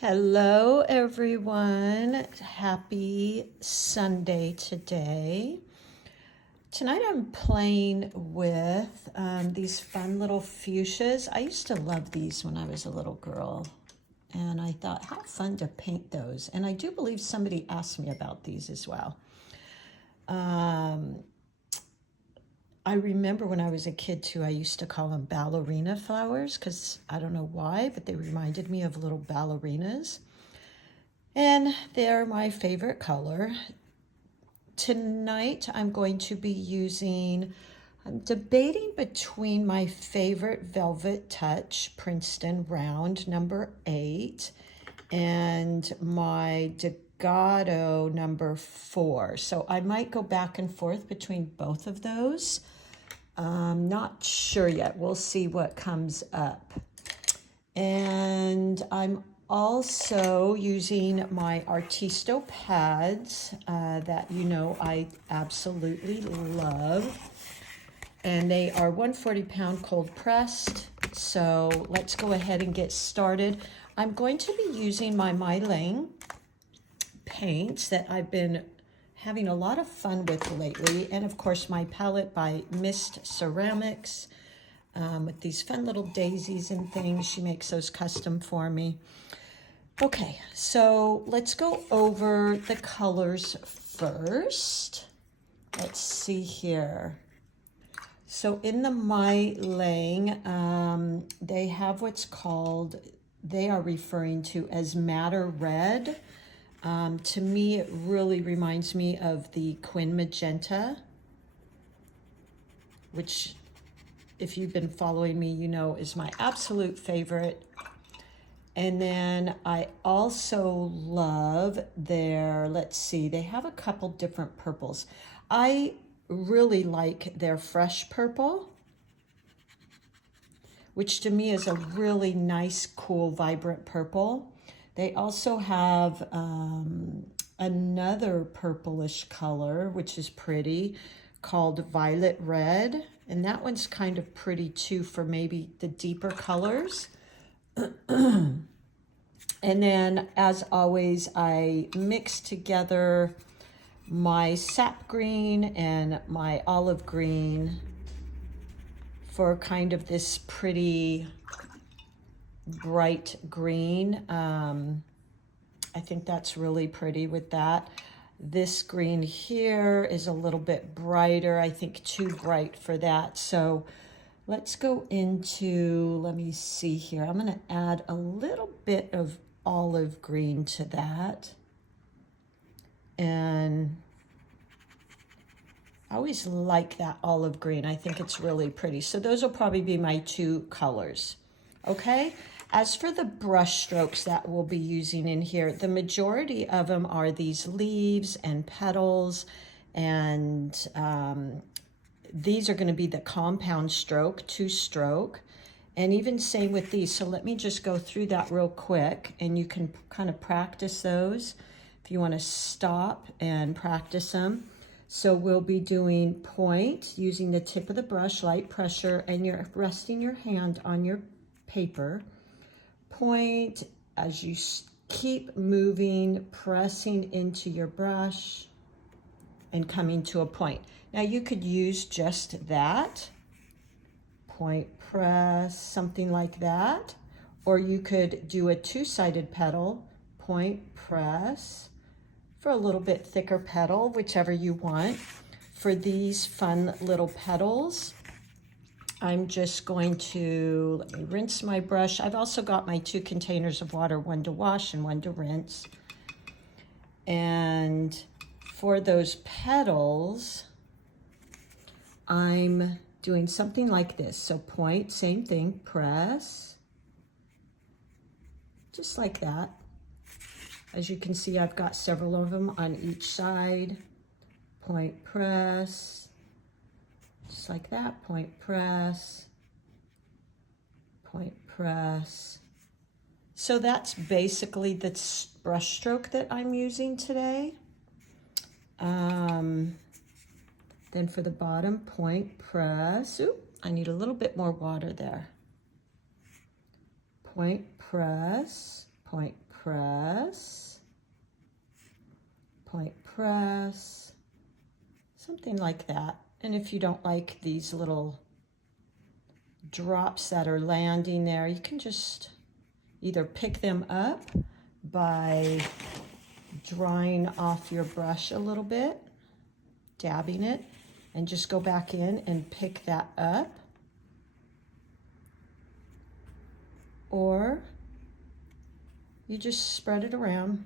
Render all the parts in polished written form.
Hello, everyone. Happy Sunday today. Tonight I'm playing with these fun little fuchsias. I used to love these when I was a little girl. And I thought, how fun to paint those. And I do believe somebody asked me about these as well. I remember when I was a kid too, I used to call them ballerina flowers because I don't know why, but they reminded me of little ballerinas. And they're my favorite color. Tonight I'm going to be I'm debating between my favorite Velvet Touch Princeton Round number 8 and my Degato number 4. So I might go back and forth between both of those. Not sure yet. We'll see what comes up. And I'm also using my Artisto pads that I absolutely love. And they are 140-pound cold pressed. So let's go ahead and get started. I'm going to be using my MEEDEN paints that I've been having a lot of fun with lately, and of course my palette by Mist Ceramics with these fun little daisies and things. She makes those custom for me. Okay, so let's go over the colors first. Let's see here. So in the MEEDEN, they have what's called, they are referring to as madder red. To me, it really reminds me of the Quin Magenta, which, if you've been following me, you know is my absolute favorite. And then I also love their, let's see, they have a couple different purples. I really like their fresh purple, which to me is a really nice, cool, vibrant purple. They also have another purplish color, which is pretty, called Violet Red. And that one's kind of pretty too for maybe the deeper colors. And then, as always, I mix together my sap green and my olive green for kind of this pretty bright green. I think that's really pretty with that. This green here is a little bit brighter, I think too bright for that. So let's go into, let me see here. I'm going to add a little bit of olive green to that. And I always like that olive green. I think it's really pretty. So those will probably be my two colors. Okay, as for the brush strokes that we'll be using in here, the majority of them are these leaves and petals, and these are going to be the compound stroke, 2-stroke, and even same with these. So let me just go through that real quick, and you can kind of practice those if you want to stop and practice them. So we'll be doing point using the tip of the brush, light pressure, and you're resting your hand on your paper. Point as you keep moving, pressing into your brush and coming to a point. Now you could use just that, point, press, something like that, or you could do a 2-sided petal, point, press, for a little bit thicker petal, whichever you want. For these fun little petals, I'm just going to, let me rinse my brush. I've also got my 2 containers of water, one to wash and one to rinse. And for those petals, I'm doing something like this. So point, same thing, press, just like that. As you can see, I've got several of them on each side. Point, press, just like that, point, press, point, press. So that's basically the brush stroke that I'm using today. Then for the bottom, point, press. Ooh, I need a little bit more water there. Point, press, point, press, point press, something like that. And if you don't like these little drops that are landing there, you can just either pick them up by drying off your brush a little bit, dabbing it, and just go back in and pick that up. Or you just spread it around,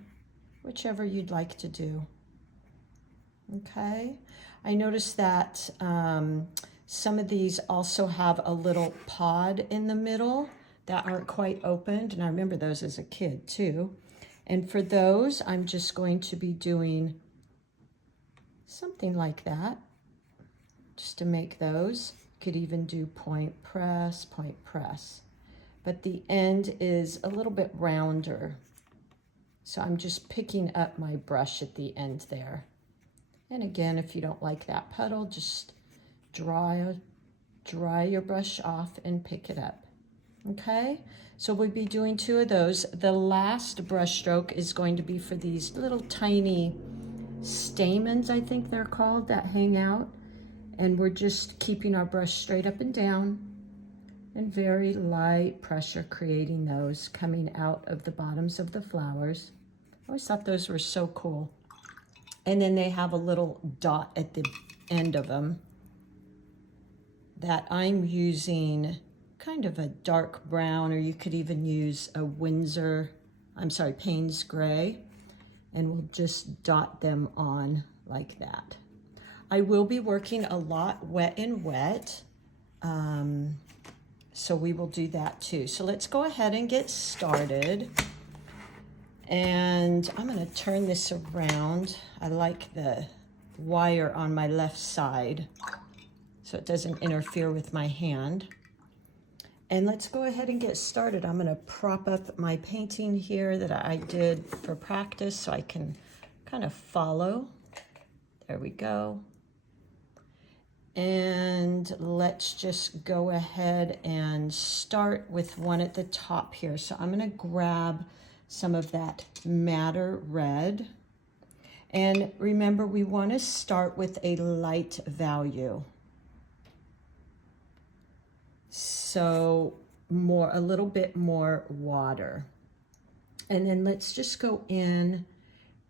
whichever you'd like to do. Okay, I noticed that some of these also have a little pod in the middle that aren't quite opened, and I remember those as a kid too. And for those, I'm just going to be doing something like that, just to make those. Could even do point press, but the end is a little bit rounder. So I'm just picking up my brush at the end there. And again, if you don't like that puddle, just dry your brush off and pick it up. Okay, so we'll be doing 2 of those. The last brush stroke is going to be for these little tiny stamens, I think they're called, that hang out. And we're just keeping our brush straight up and down and very light pressure, creating those coming out of the bottoms of the flowers. I always thought those were so cool. And then they have a little dot at the end of them that I'm using kind of a dark brown, or you could even use a Payne's gray, and we'll just dot them on like that. I will be working a lot wet and wet, so we will do that too. So let's go ahead and get started. And I'm going to turn this around. I like the wire on my left side so it doesn't interfere with my hand. And let's go ahead and get started. I'm going to prop up my painting here that I did for practice so I can kind of follow. There we go. And let's just go ahead and start with one at the top here. So I'm going to grab some of that madder red. And remember, we want to start with a light value. So a little bit more water. And then let's just go in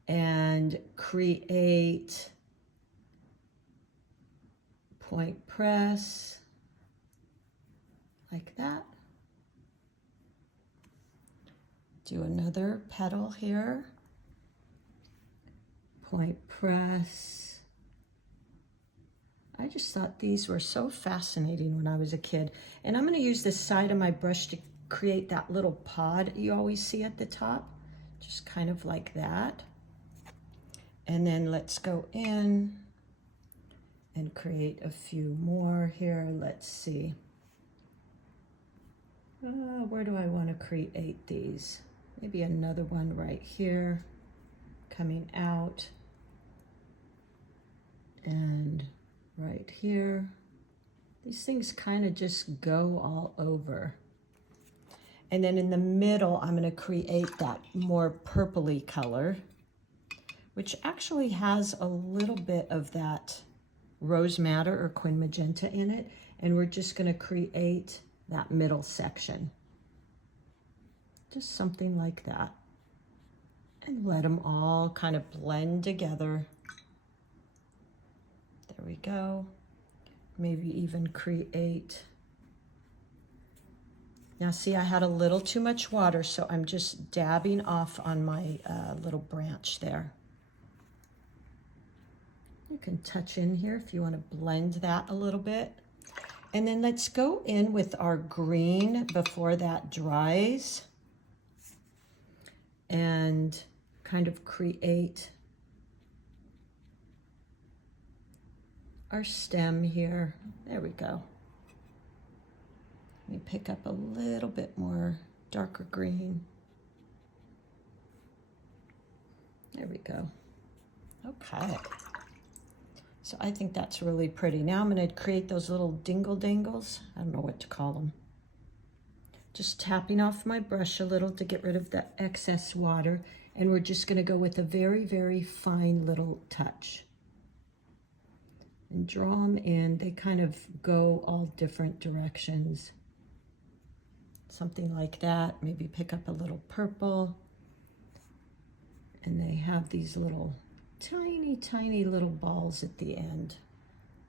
and create point press like that. Do another petal here. Point press. I just thought these were so fascinating when I was a kid. And I'm going to use the side of my brush to create that little pod you always see at the top. Just kind of like that. And then let's go in and create a few more here. Let's see. Where do I want to create these? Maybe another one right here, coming out, and right here. These things kind of just go all over. And then in the middle, I'm going to create that more purpley color, which actually has a little bit of that rose madder or quin magenta in it. And we're just going to create that middle section. Just something like that. And let them all kind of blend together. There we go. Maybe even create. Now see, I had a little too much water, so I'm just dabbing off on my little branch there. You can touch in here if you want to blend that a little bit. And then let's go in with our green before that dries and kind of create our stem here. There we go. Let me pick up a little bit more darker green. There we go. Okay. So I think that's really pretty. Now I'm going to create those little dingle dangles. I don't know what to call them. Just tapping off my brush a little to get rid of the excess water. And we're just gonna go with a very, very fine little touch. And draw them in. They kind of go all different directions. Something like that. Maybe pick up a little purple. And they have these little tiny, tiny little balls at the end.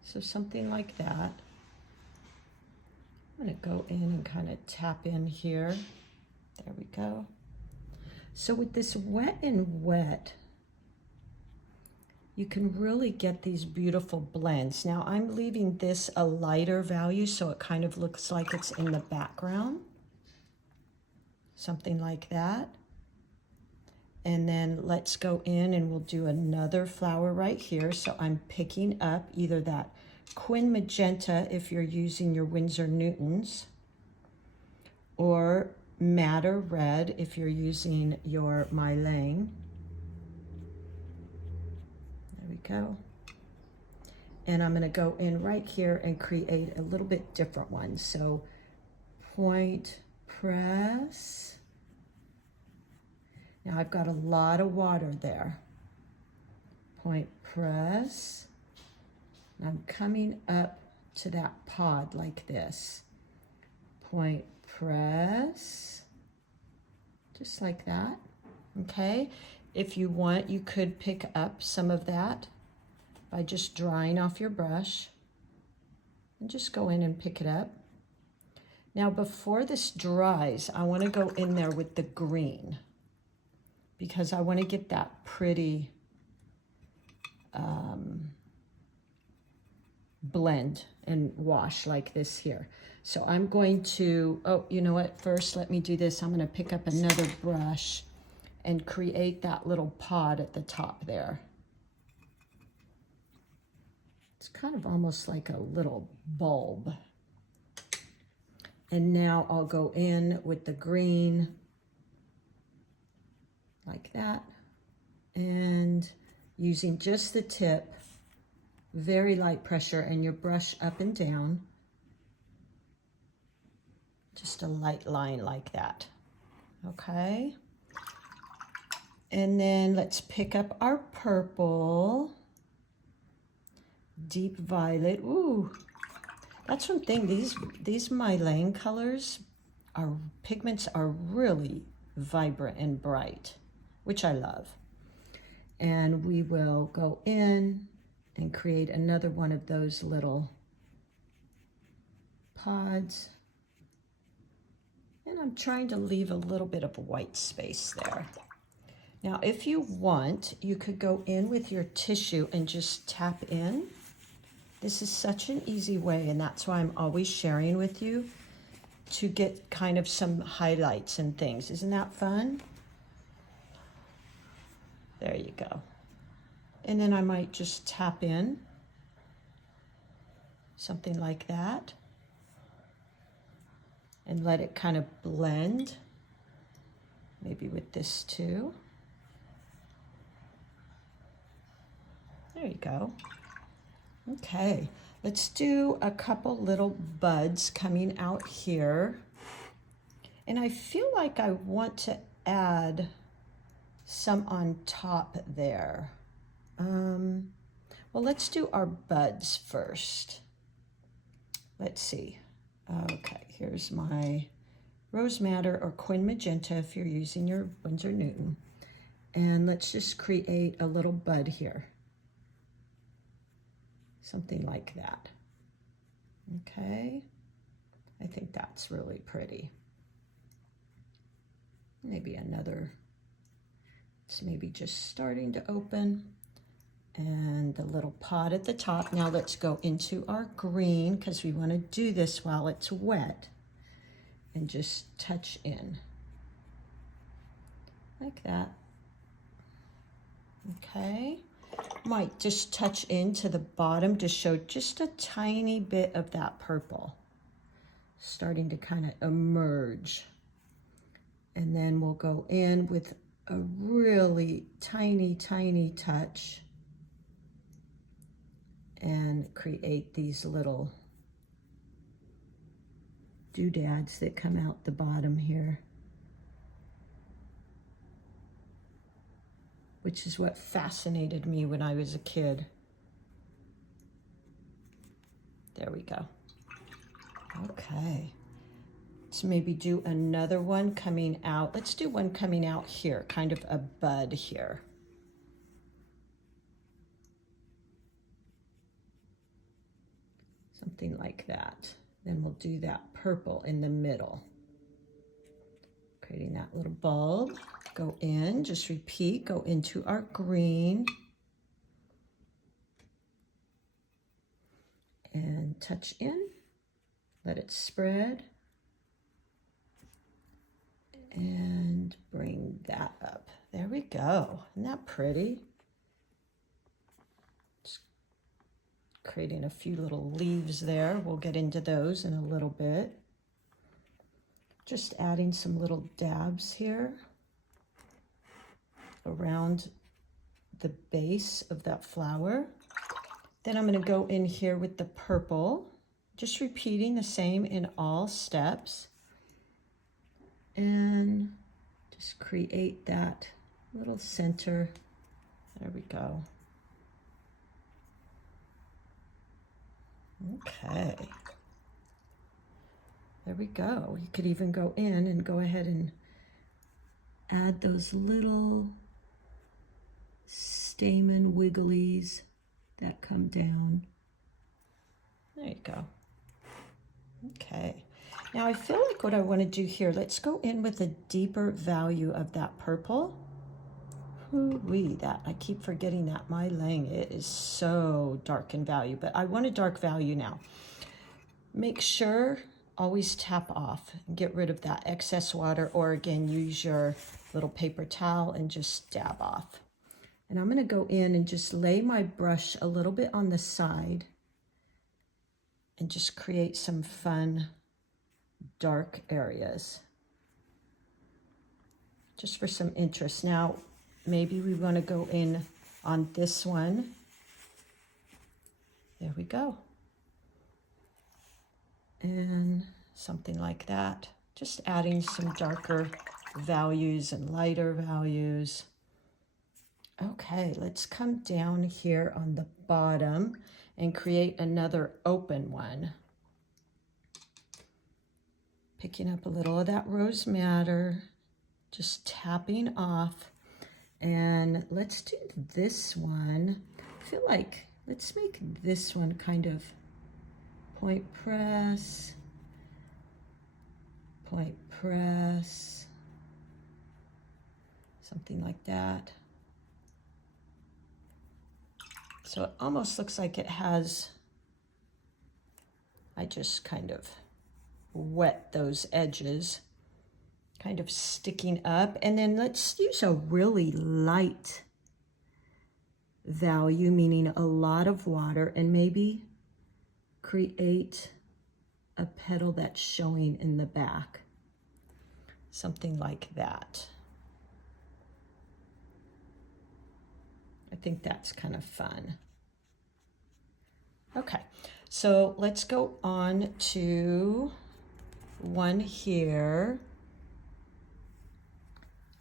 So something like that. I'm gonna go in and kind of tap in here. There we go. So with this wet and wet, you can really get these beautiful blends. Now I'm leaving this a lighter value so it kind of looks like it's in the background. Something like that. And then let's go in and we'll do another flower right here. So I'm picking up either that Quin Magenta if you're using your Winsor Newtons, or Madder Red if you're using your Mylang. There we go. And I'm going to go in right here and create a little bit different one. So point, press. Now I've got a lot of water there. Point, press. And I'm coming up to that pod like this. Point, press. Just like that. Okay. If you want, you could pick up some of that by just drying off your brush. And just go in and pick it up. Now before this dries, I want to go in there with the green, because I want to get that pretty blend and wash like this here. So I'm going to, oh, you know what? First, let me do this. I'm going to pick up another brush and create that little pod at the top there. It's kind of almost like a little bulb. And now I'll go in with the green like that, and using just the tip, very light pressure, and your brush up and down, just a light line like that. Okay, and then let's pick up our purple, deep violet. Ooh, that's one thing, these Mylang colors, our pigments are really vibrant and bright, which I love. And we will go in and create another one of those little pods. And I'm trying to leave a little bit of white space there. Now, if you want, you could go in with your tissue and just tap in. This is such an easy way, and that's why I'm always sharing with you, to get kind of some highlights and things. Isn't that fun? There you go. And then I might just tap in, something like that, and let it kind of blend, maybe with this too. There you go. Okay, let's do a couple little buds coming out here. And I feel like I want to add some on top there. Well, let's do our buds first. Let's see. Okay, here's my Rose Madder or Quin Magenta if you're using your Winsor Newton. And let's just create a little bud here. Something like that. Okay, I think that's really pretty. Maybe another, it's maybe just starting to open. And the little pod at the top. Now let's go into our green, because we want to do this while it's wet, and just touch in like that. Okay, might just touch into the bottom to show just a tiny bit of that purple starting to kind of emerge. And then we'll go in with a really tiny, tiny touch and create these little doodads that come out the bottom here, which is what fascinated me when I was a kid. There we go. Okay. Let's maybe do another one coming out. Let's do one coming out here, kind of a bud here. Something like that. Then we'll do that purple in the middle. Creating that little bulb. Go in, just repeat, go into our green. And touch in, let it spread. And bring that up. There we go. Isn't that pretty? Just creating a few little leaves there. We'll get into those in a little bit. Just adding some little dabs here around the base of that flower. Then I'm going to go in here with the purple, just repeating the same in all steps. And just create that little center. There we go. Okay. There we go. You could even go in and go ahead and add those little stamen wigglies that come down. There you go. Okay. Now I feel like what I want to do here, let's go in with a deeper value of that purple. Ooh-wee, that, I keep forgetting that. My lang, it is so dark in value, but I want a dark value now. Make sure, always tap off and get rid of that excess water, or again, use your little paper towel and just dab off. And I'm going to go in and just lay my brush a little bit on the side and just create some fun dark areas just for some interest. Now maybe we want to go in on this one. There we go. And something like that, just adding some darker values and lighter values. Okay, let's come down here on the bottom and create another open one. Picking up a little of that rose madder, just tapping off. And let's do this one. I feel like, let's make this one kind of point press, something like that. So it almost looks like it has, I just kind of wet those edges, kind of sticking up. And then let's use a really light value, meaning a lot of water, and maybe create a petal that's showing in the back. Something like that. I think that's kind of fun. Okay, so let's go on to one here.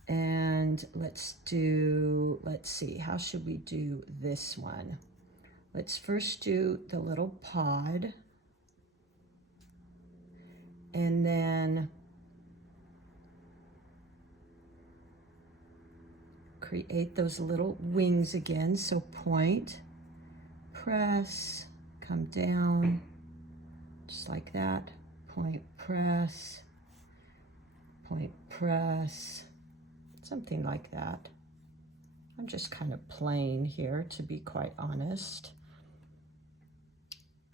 And let's see, how should we do this one? Let's first do the little pod. And then create those little wings again. So point, press, come down, just like that. Point, press, something like that. I'm just kind of playing here, to be quite honest.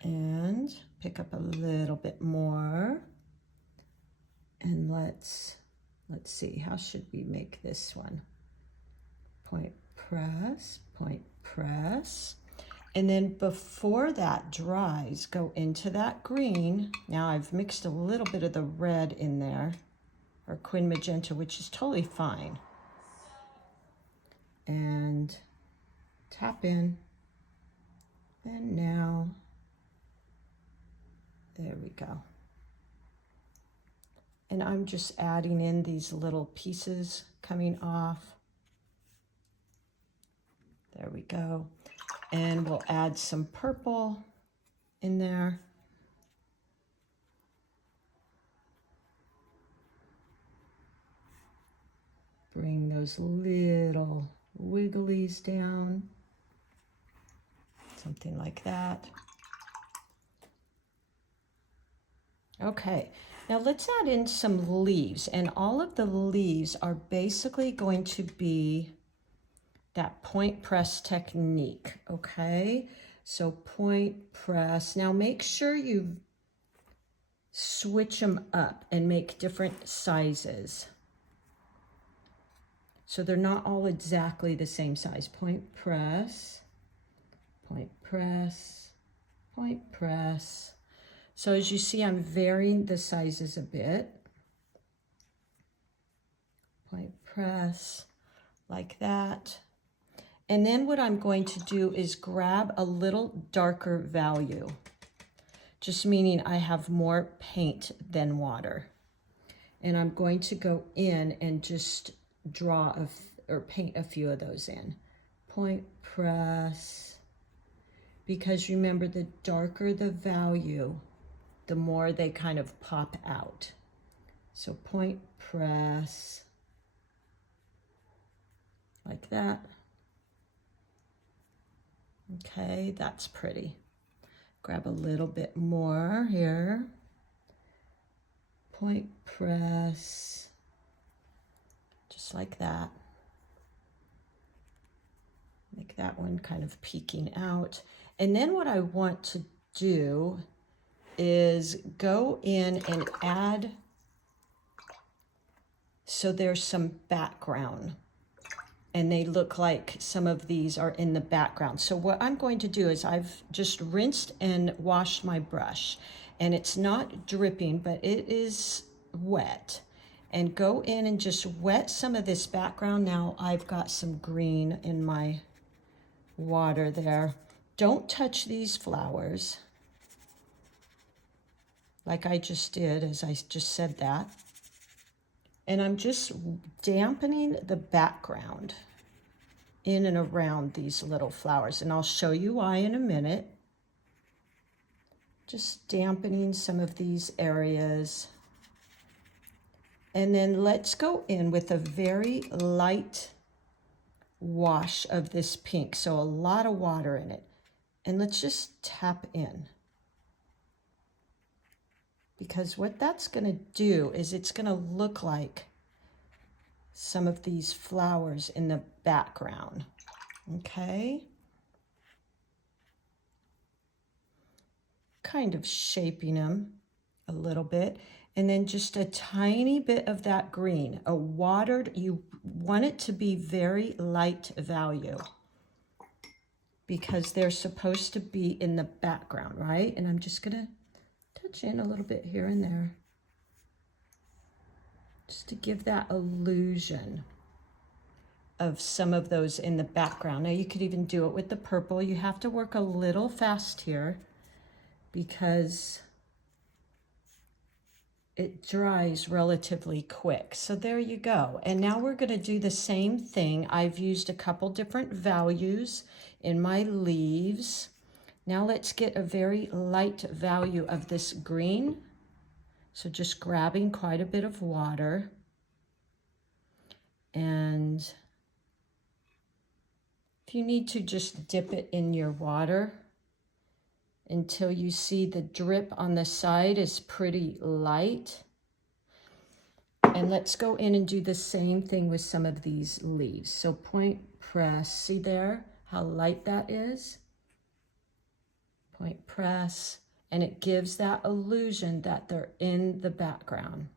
And pick up a little bit more. And let's see, how should we make this one? Point, press, and then before that dries, go into that green. Now I've mixed a little bit of the red in there, or quin magenta, which is totally fine. And tap in, and now, there we go. And I'm just adding in these little pieces coming off. There we go. And we'll add some purple in there. Bring those little wigglies down. Something like that. Okay, now let's add in some leaves, and all of the leaves are basically going to be that point press technique, okay? So point press. Now make sure you switch them up and make different sizes. So they're not all exactly the same size. Point press, point press, point press. So as you see, I'm varying the sizes a bit. Point press, like that. And then what I'm going to do is grab a little darker value, just meaning I have more paint than water. And I'm going to go in and just draw or paint a few of those in. Point press, because remember, the darker the value, the more they kind of pop out. So point press, like that. Okay, that's pretty. Grab a little bit more here. Point press, just like that. Make that one kind of peeking out. And then what I want to do is go in and add, so there's some background. And they look like some of these are in the background. So what I'm going to do is I've just rinsed and washed my brush, and it's not dripping, but it is wet. And go in and just wet some of this background. Now I've got some green in my water there. Don't touch these flowers like I just did, as I just said that. And I'm just dampening the background in and around these little flowers. And I'll show you why in a minute. Just dampening some of these areas. And then let's go in with a very light wash of this pink. So a lot of water in it. And let's just tap in. Because what that's going to do is it's going to look like some of these flowers in the background. Okay? Kind of shaping them a little bit. And then just a tiny bit of that green. A watered, you want it to be very light value, because they're supposed to be in the background, right? And I'm just going to touch in a little bit here and there, just to give that illusion of some of those in the background. Now you could even do it with the purple. You have to work a little fast here because it dries relatively quick. So there you go. And now we're going to do the same thing. I've used a couple different values in my leaves. Now let's get a very light value of this green. So just grabbing quite a bit of water. And if you need to, just dip it in your water until you see the drip on the side is pretty light. And let's go in and do the same thing with some of these leaves. So point press, see there how light that is? Point press, and it gives that illusion that they're in the background.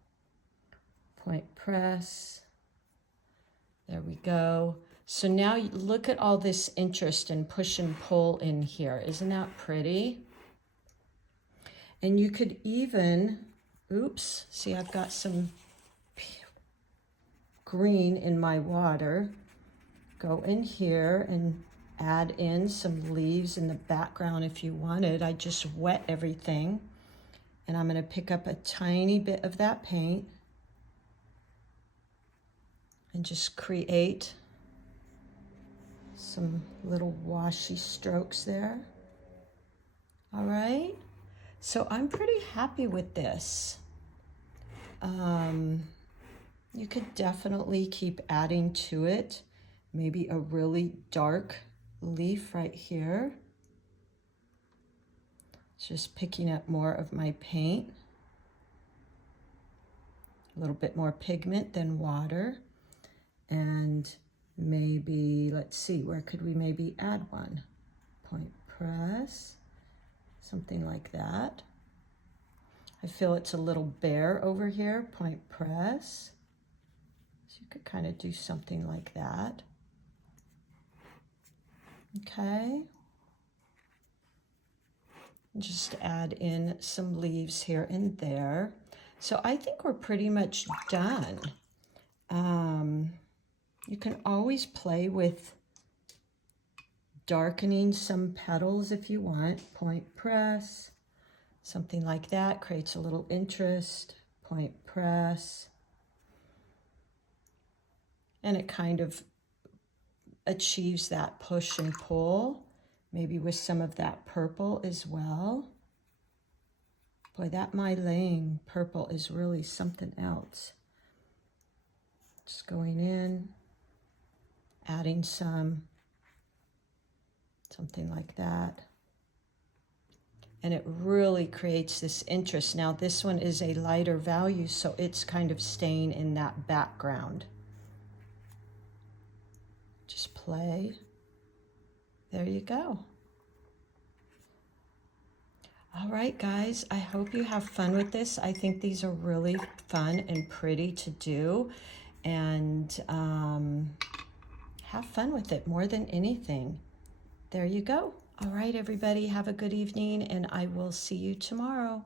Point press, there we go. So now you look at all this interest and push and pull in here. Isn't that pretty? And you could even, oops, see I've got some green in my water. Go in here and add in some leaves in the background if you wanted. I just wet everything. And I'm going to pick up a tiny bit of that paint. and just create some little washy strokes there. All right, so I'm pretty happy with this. You could definitely keep adding to it. Maybe a really dark leaf right here. Just picking up more of my paint. A little bit more pigment than water. And maybe, let's see, where could we maybe add one? Point press, something like that. I feel it's a little bare over here, point press. So you could kind of do something like that. Okay. Just add in some leaves here and there. So I think we're pretty much done. You can always play with darkening some petals if you want. Point press, something like that creates a little interest. Point press. And it kind of achieves that push and pull, maybe with some of that purple as well. Boy, that My Laying purple is really something else. Just going in, adding something like that. And it really creates this interest. Now this one is a lighter value, so it's kind of staying in that background. Just play. There you go. All right, guys, I hope you have fun with this. I think these are really fun and pretty to do. And have fun with it more than anything. There you go. All right, everybody, have a good evening, and I will see you tomorrow.